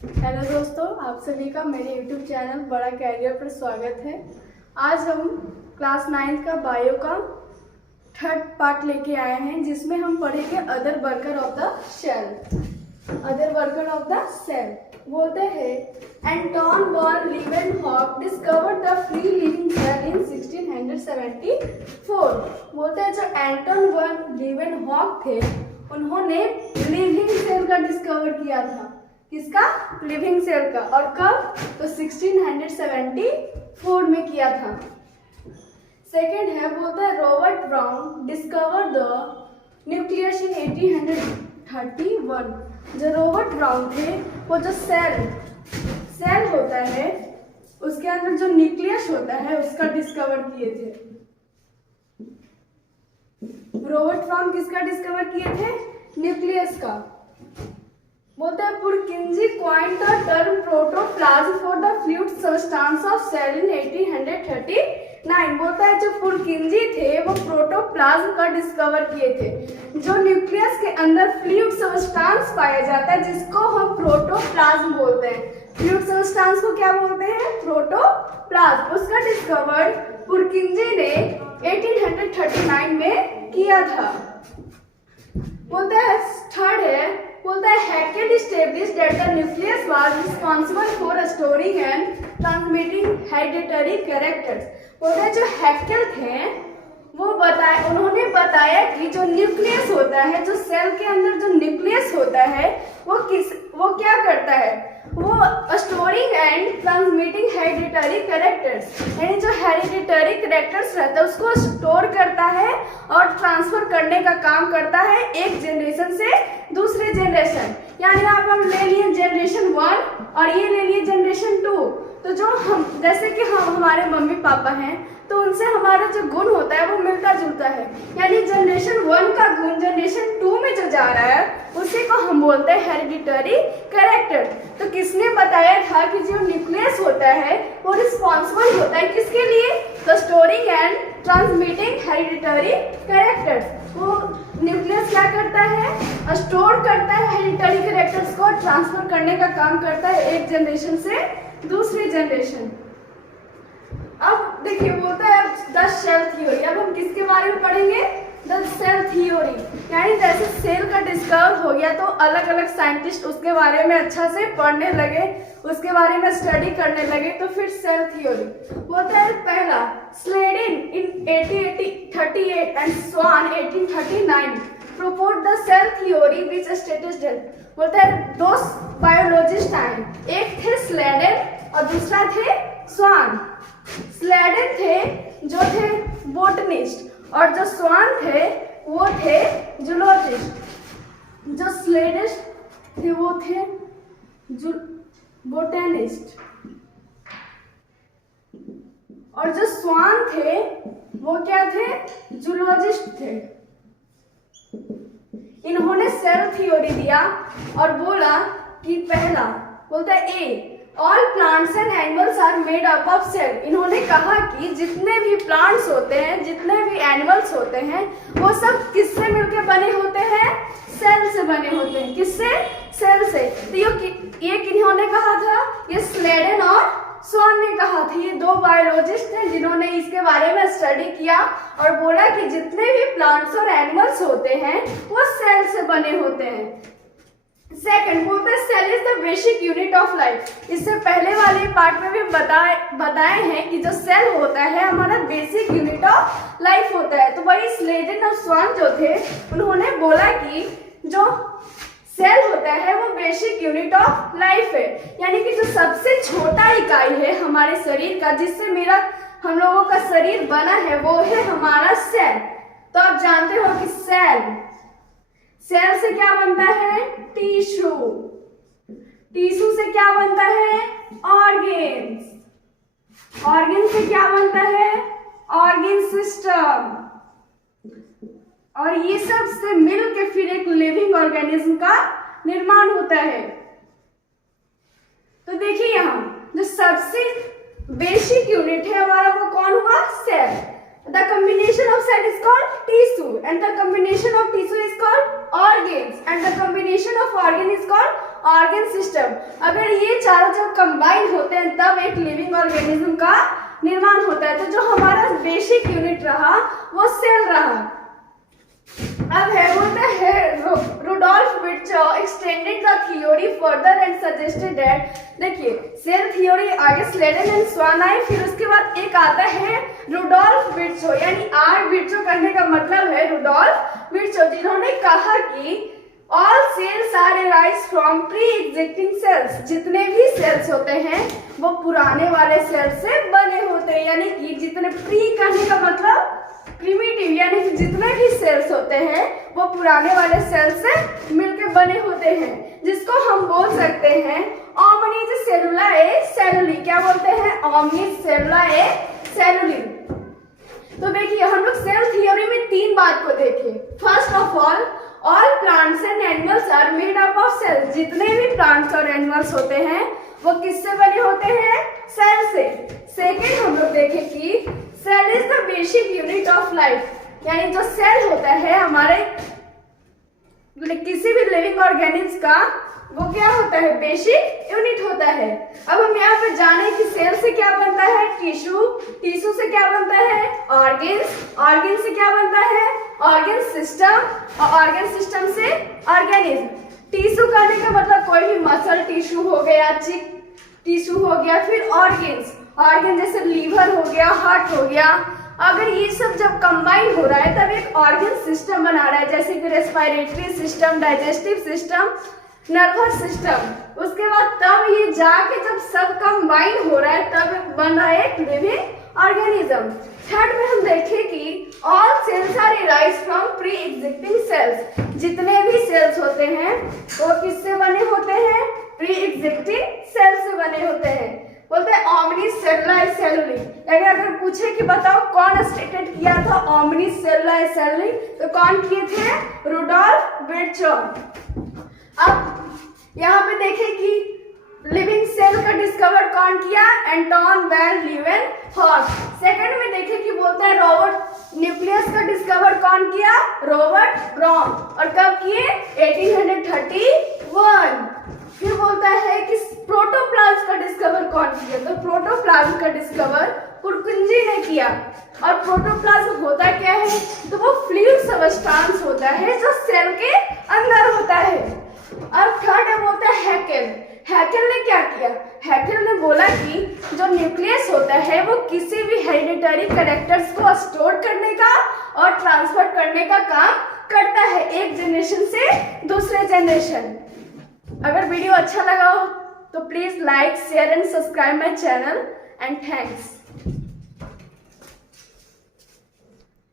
Hello दोस्तों, आप सभी का मेरे YouTube चैनल बड़ा कैरियर पर स्वागत है। आज हम क्लास 9 का बायो का थर्ड पार्ट लेके आए हैं, जिसमें हम पढ़ेंगे other worker of the cell. Other worker of the cell बोलते हैं Anton von Leeuwenhoek discovered the free living cell in 1674। बोलते हैं जो एंटोन वॉन लीवेनहॉक थे, उन्होंने लिविंग सेल का डिस्कवर किया था। किसका? लिविंग सेल का। और कब? तो 1674 में किया था। सेकेंड है, बोलता है Robert brown discover the nucleus in 1831। जो रॉबर्ट ब्राउन थे, वो जो सेल होता है उसके अंदर जो न्यूक्लियस होता है उसका डिस्कवर किए थे। रॉबर्ट ब्राउन किसका डिस्कवर किए थे? न्यूक्लियस का। बोलते हैं Purkinje coined the term protoplasm for the fluid substance of cell in 1839। बोलता है जो पुरकिंजी थे वो प्रोटोप्लाज्म का डिस्कवर किए थे। जो न्यूक्लियस के अंदर फ्लूइड सब्सटेंस पाया जाता है जिसको हम प्रोटोप्लाज्म बोलते हैं। फ्लूइड सब्सटेंस को क्या बोलते हैं? प्रोटोप्लाज्म। उसका डिस्कवर पुरकिंजी ने 1839 में किया था। बोलता है थर्ड है, बोलता है Hückel established that the nucleus was responsible for storing and transmitting hereditary characters। बोलता है जो हैकेल थे उन्होंने बताया कि जो न्यूक्लियस होता है, जो सेल के अंदर जो न्यूक्लियस होता है वो क्या करता है? वो storing and transmitting hereditary characters, यानी जो हेरिडिटरी कैरेक्टर्स रहता है उसको स्टोर करता है और ट्रांसफर करने का काम करता है एक जनरेशन से दूसरे जनरेशन। यानी आप हम ले लिए जनरेशन 1 और ये ले लिए जनरेशन 2। तो जो हम जैसे कि हम हमारे मम्मी पापा हैं तो उनसे हमारा जो गुण होता है वो मिलता जुलता है। यानी जनरेशन 1 का गुण जनरेशन 2 में जो जा रहा है उसी को हम बोलते हैं हेरिडिटरी कैरेक्टर। तो किसने बताया था कि जो न्यूक्लियस होता है वो रिस्पॉन्सिबल होता है किसके लिए? तो storing and transmitting hereditary characters. वो न्यूक्लियस क्या करता है? स्टोर करता है हेरिडिटरी कैरेक्टर्स को, ट्रांसफर करने का काम करता है एक जनरेशन से दूसरी जनरेशन। अब देखिए बोलता है द सेल थ्योरी। अब हम किसके बारे में पढ़ेंगे? The cell theory. यानी जैसे सेल का डिस्कवर हो गया तो अलग अलग साइंटिस्ट उसके बारे में अच्छा से पढ़ने लगे, उसके बारे में स्टडी करने लगे, तो फिर सेल थ्योरी बोलता है पहला स्लेडिन इन 1838 and swan 1839 proposed the cell theory which stated that। बोलता है दो बायोलॉजिस्ट आए, एक थे स्लेडन और दूसरा थे स्वान। स्लेडन थे जो थे बोटनिस्ट और जो स्वान थे वो थे जूलॉजिस्ट। जो स्लेडन थे वो थे बोटेनिस्ट और जो स्वान थे वो क्या थे? जूलॉजिस्ट थे। इन्होंने सेल थ्योरी दिया और बोला कि पहला बोलता है a all plants and animals are made up of cell. इन्होंने कहा कि जितने भी प्लांट्स होते हैं, जितने भी एनिमल्स होते हैं, वो सब किससे मिलकर बने होते हैं? सेल से बने होते हैं। किससे? सेल से। तो ये किन्होंने कहा था? ये स्लेडन और स्वान ने कहा था। ये दो बायोलॉजिस्ट थे जिन्होंने इसके बारे में स्टडी किया और बोला कि जितने भी प्लांट्स और एनिमल्स होते हैं वो सेल से बने होते हैं। सेकंड बोलते हैं cell is the basic unit of life. इससे पहले वाले पार्ट में भी बताए हैं कि जो सेल होता है हमारा बेसिक यूनिट ऑफ लाइफ होता है। तो वही स्लेडन और स्वान जो थे उन्होंने बोला कि जो सेल होता है वो बेसिक यूनिट ऑफ लाइफ है, यानी कि जो सबसे छोटा इकाई है हमारे शरीर का, जिससे हम लोगों का शरीर बना है, वो है हमारा सेल। तो आप जानते हो कि सेल से क्या बनता है? टिश्यू। टिश्यू से क्या बनता है? ऑर्गेन्स। ऑर्गेन से क्या बनता है? Organ system. और ये सब से मिल के फिर एक लिविंग ऑर्गेनिज्म का निर्माण होता है। तो देखिए यहाँ जो सबसे बेसिक यूनिट है हमारा वो कौन हुआ? Cell. The combination of cell is called tissue and the combination of tissue is called organs and the combination of organ is called organ system. अगर ये चारों जब कंबाइन होते हैं तब एक लिविंग ऑर्गेनिज्म का निर्माण होता है। तो जो हमारा बेसिक यूनिट रहा वो सेल रहा। अब है बोलते हैं Rudolf Virchow extended the theory further and suggested that, देखिए सेल थ्योरी आगे स्लेडन एंड स्वान आई, फिर उसके बाद एक आता है रुडोल्फ विर्चो, यानी आर विर्चो करने का मतलब है रुडोल्फ विर्चो, जिन्होंने कहा कि all cells are arise from pre existing cells, जितने भी सेल्स होते हैं वो पुराने वाले सेल्स से बने होते हैं। यानी कि जितने प्री करने का मतलब प्रिमिटिव, यानी कि जितने भी सेल्स होते हैं वो पुराने वाले सेल्स से मिलकर बने होते हैं, जिसको हम बोल सकते हैं ओमनिज सेलुला ए सेलुली। क्या बोलते हैं? ओमनिज सेलुला ए सेलुली। तो देखिए हम लोग सेल थ्योरी में तीन बात को देखें। First of all plants and animals are made up of cells, जितने भी प्लांट्स और एनिमल्स होते हैं वो किससे बने होते हैं? सेल से। सेकेंड हम लोग देखें कि cell is the basic unit of life, यानी जो सेल होता है हमारे किसी भी लिविंग ऑर्गेनिज्म का वो क्या होता है? बेसिक यूनिट होता है। अब हम यहाँ पे जाने कि सेल से क्या बनता है? टिश्यू, टिश्यू से क्या बनता है? ऑर्गन्स, ऑर्गन से क्या बनता है? ऑर्गन सिस्टम, और ऑर्गन सिस्टम से ऑर्गेनिज्म। टिश्यू कहने का मतलब कोई भी मसल टिश्यू हो गया, चिक टिश्यू हो गया, फिर ऑर्गन्स, ऑर्गन जैसे लीवर हो गया, हार्ट हो गया। अगर ये सब जब कंबाइन हो रहा है तब एक ऑर्गन सिस्टम बना रहा है, जैसे कि respiratory system, digestive system, nervous system. उसके बाद तब ये जाके जब सब कंबाइन हो रहा है तब बन रहा है एक लिविंग ऑर्गेनिज्म। थर्ड में हम देखें कि all cells are arise from pre existing cells, जितने भी सेल्स होते हैं वो किससे बने होते हैं? प्री एग्जिस्टिंग सेल्स से बने होते हैं। बोलते हैं ओमनिज सेलुला ए सेलुली। अगर पूछे कि बताओ कौन स्टेटेड किया था ओमनिज सेलुला ए सेलुली, तो कौन किए थे? Rudolf Virchow. अब यहाँ पे देखें कि लिविंग सेल का डिस्कवर कौन किया? Anton van लीवेनहॉर्स्ट। सेकंड में देखें कि बोलते हैं रॉबर्ट न्यूक्लियस का डिस्कवर कौन किया? Robert brown. और कब किए? 1831। फिर बोलता है कि प्रोटोप्लाज्म का डिस्कवर कौन किया? तो प्रोटोप्लाज्म का डिस्कवर पुरकिंजी ने किया। और प्रोटोप्लाज्म होता क्या है? तो वो फ्लूइड सबस्टांस होता है जो सेल के अंदर होता है। और थर्ड है बोलता है हैकेल। हैकेल ने क्या किया? हैकेल ने बोला कि जो न्यूक्लियस होता है वो किसी भी हेरिडिटरी कैरेक्टर्स को स्टोर करने का और ट्रांसफर करने का काम करता है, एक जनरेशन से दूसरे जनरेशन। अगर वीडियो अच्छा लगा हो तो please like, share and subscribe my channel and thanks.